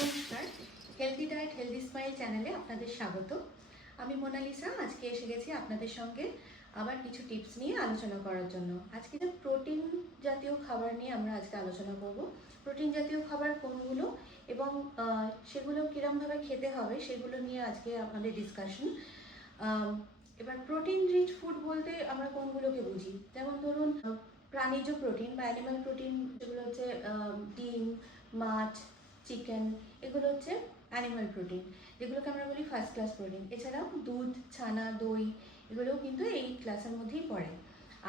নমস্কার, healthy diet healthy smile চ্যানেলে আপনাদের স্বাগত। আমি মোনালিসা। আজকে এসে গেছি আপনাদের সঙ্গে আবার কিছু টিপস নিয়ে আলোচনা করার জন্য। আজকে যে প্রোটিন জাতীয় খাবার নিয়ে আমরা আজকে আলোচনা করব। প্রোটিন জাতীয় খাবার কোনগুলো এবং সেগুলো কীরমভাবে খেতে হবে সেগুলো নিয়ে আজকে আমাদের ডিসকাশন। এবার প্রোটিন রিচ ফুড বলতে আমরা কোনগুলোকে বুঝি, যেমন ধরুন প্রাণীজ প্রোটিন বা অ্যানিমাল প্রোটিন, যেগুলো হচ্ছে ডিম, মাছ, চিকেন, এগুলো হচ্ছে অ্যানিমাল প্রোটিন, যেগুলোকে আমরা বলি ফার্স্ট ক্লাস প্রোটিন। এছাড়াও দুধ, ছানা, দই এগুলোও কিন্তু এই ক্লাসের মধ্যেই পড়ে।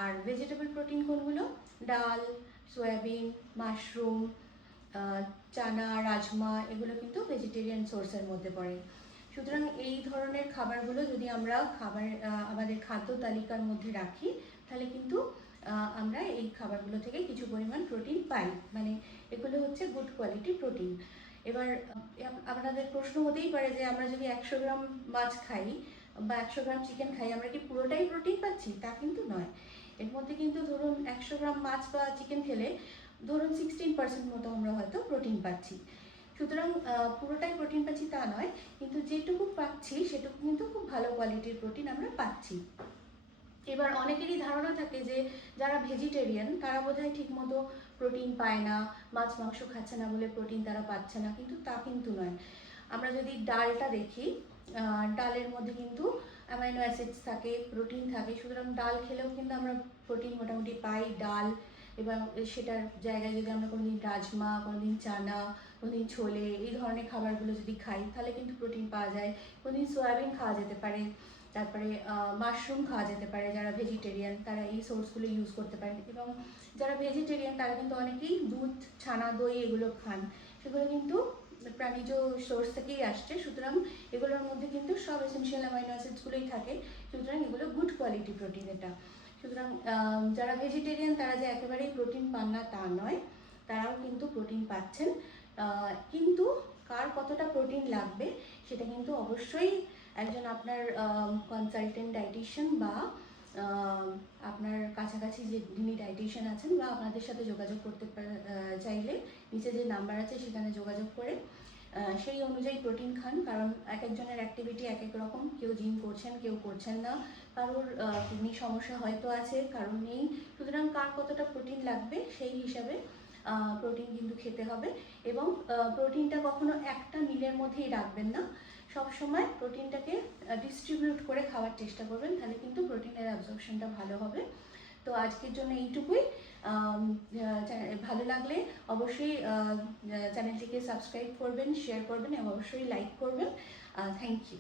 আর ভেজিটেবল প্রোটিন কোনগুলো? ডাল, সয়াবিন, মাশরুম, চানা, রাজমা এগুলো কিন্তু ভেজিটেরিয়ান সোর্সের মধ্যে পড়ে। সুতরাং এই ধরনের খাবারগুলো যদি আমরা আমাদের খাদ্য তালিকার মধ্যে রাখি, তাহলে কিন্তু আমরা এই খাবারগুলো থেকে কিছু পরিমাণ প্রোটিন পাই, মানে এগুলো হচ্ছে গুড কোয়ালিটি প্রোটিন। এবার আপনাদের প্রশ্ন হতেই পারে যে আমরা যদি 100 গ্রাম মাছ খাই বা 100 গ্রাম চিকেন খাই, আমরা কি পুরোটাই প্রোটিন পাচ্ছি? তা কিন্তু নয়। এর মধ্যে কিন্তু ধরুন 100 গ্রাম মাছ বা চিকেন খেলে ধরুন 16% মতো আমরা হয়তো প্রোটিন পাচ্ছি। সুতরাং পুরোটাই প্রোটিন পাচ্ছি তা নয়, কিন্তু যেটুকু পাচ্ছি সেটুকু কিন্তু খুব ভালো কোয়ালিটির প্রোটিন আমরা পাচ্ছি। এবার অনেকেরই ধারণা থাকে যে যারা ভেজিটেরিয়ান তারা বোধহয় ঠিকমতো প্রোটিন পায় না, মাছ মাংস খাচ্ছে না বলে প্রোটিন তারা পাচ্ছে না, কিন্তু তা কিন্তু নয়। আমরা যদি ডালটা দেখি, ডালের মধ্যে কিন্তু অ্যামাইনো অ্যাসিডস থাকে, প্রোটিন থাকে। সুতরাং ডাল খেলেও কিন্তু আমরা প্রোটিন মোটামুটি পাই। ডাল এবং সেটার জায়গায় যদি আমরা কোনোদিন রাজমা, কোনোদিন চানা, কোনোদিন ছোলে এই ধরনের খাবারগুলো যদি খাই, তাহলে কিন্তু প্রোটিন পাওয়া যায়। কোনোদিন সয়াবিন খাওয়া যেতে পারে, তারপরে মাশরুম খাওয়া যেতে পারে। যারা ভেজিটেরিয়ান তারা এই সোর্সগুলো ইউজ করতে পারেন। এবং যারা ভেজিটেরিয়ান তারা কিন্তু অনেকেই দুধ, ছানা, দই এগুলো খান, সেগুলো কিন্তু প্রাণীজ সোর্স থেকেই আসছে। সুতরাং এগুলোর মধ্যে কিন্তু সব এসেনশিয়াল অ্যামাইনো অ্যাসিডসগুলোই থাকে। সুতরাং এগুলো গুড কোয়ালিটি প্রোটিন। এটা সুতরাং যারা ভেজিটেরিয়ান তারা যে একেবারেই প্রোটিন পান না তা নয়, তারাও কিন্তু প্রোটিন পাচ্ছেন। কিন্তু কার কতটা প্রোটিন লাগবে সেটা কিন্তু অবশ্যই একজন আপনার কনসালটেন্ট ডায়েটিশিয়ান বা আপনার কাছাকাছি যে যিনি ডায়েটিশিয়ান আছেন বা আপনাদের সাথে যোগাযোগ করতে চাইলে নিচে যে নাম্বার আছে সেখানে যোগাযোগ করে সেই অনুযায়ী প্রোটিন খান। কারণ এক একজনের অ্যাক্টিভিটি এক এক রকম, কেউ জিম করছেন, কেউ করছেন না, কারোর কিডনি সমস্যা হয়তো আছে, কারোর নেই। সুতরাং কার কতটা প্রোটিন লাগবে সেই হিসাবে প্রোটিন কিন্তু খেতে হবে। এবং প্রোটিনটা কখনো একটা মিলের মধ্যেই রাখবেন না, সব সময় প্রোটিনটাকে ডিস্ট্রিবিউট করে খাওয়ার চেষ্টা করবেন, তাহলে কিন্তু প্রোটিনের অ্যাবজর্পশনটা ভালো হবে। তো আজকের জন্য এইটুকুই। ভালো লাগলে অবশ্যই চ্যানেলটিকে সাবস্ক্রাইব করবেন, শেয়ার করবেন এবং অবশ্যই লাইক করবেন। Thank you.